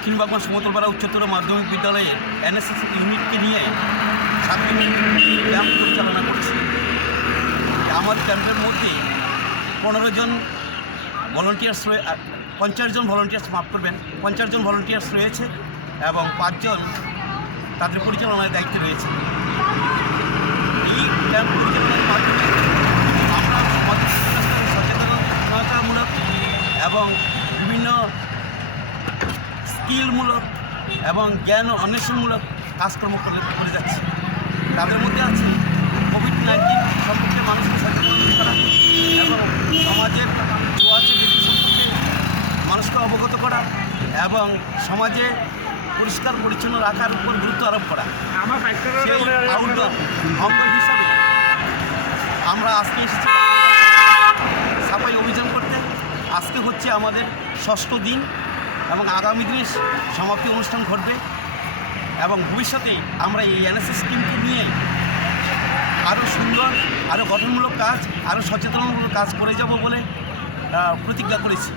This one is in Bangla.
দক্ষিণ বাগমা সমতলপাড়া উচ্চতর মাধ্যমিক বিদ্যালয়ের এনএসএস ইউনিটকে নিয়ে 7 দিন ক্যাম্প পরিচালনা করছি। আমাদের ক্যাম্পের মধ্যে 15 জন ভলান্টিয়ার্স 50 জন ভলান্টিয়ার্স, মাফ করবেন, 50 জন ভলান্টিয়ার্স রয়েছে এবং 5 জন তাদের পরিচালনার দায়িত্বে রয়েছে। এই ক্যাম্প পরিচালনার মাধ্যমে আমরা সমাজের সচেতনতামূলক এবং বিভিন্ন স্কিলমূলক এবং জ্ঞান অন্বেষণমূলক কাজকর্ম করে যাচ্ছি। তাদের মধ্যে আছে কোভিড-19 সম্পর্কে মানুষকে সচেতন করা এবং সমাজের ছোঁয়াচে রীতি সম্পর্কে মানুষকে অবগত করা এবং সমাজে পরিষ্কার পরিচ্ছন্ন রাখার উপর গুরুত্ব আরোপ করা। সেই আউটডোর অঙ্গ হিসাবে আমরা আজকে এসেছি সাফাই অভিযান করতে। আজকে হচ্ছে আমাদের 6ষ্ঠ দিন এবং আগামী দিনে সমাপ্তি অনুষ্ঠান ঘটবে এবং ভবিষ্যতে আমরা এই এনএসএস স্কিমকে নিয়ে আরও সুন্দর, আরও গঠনমূলক কাজ, আরও সচেতনমূলক কাজ করে যাব বলে প্রতিজ্ঞা করেছি।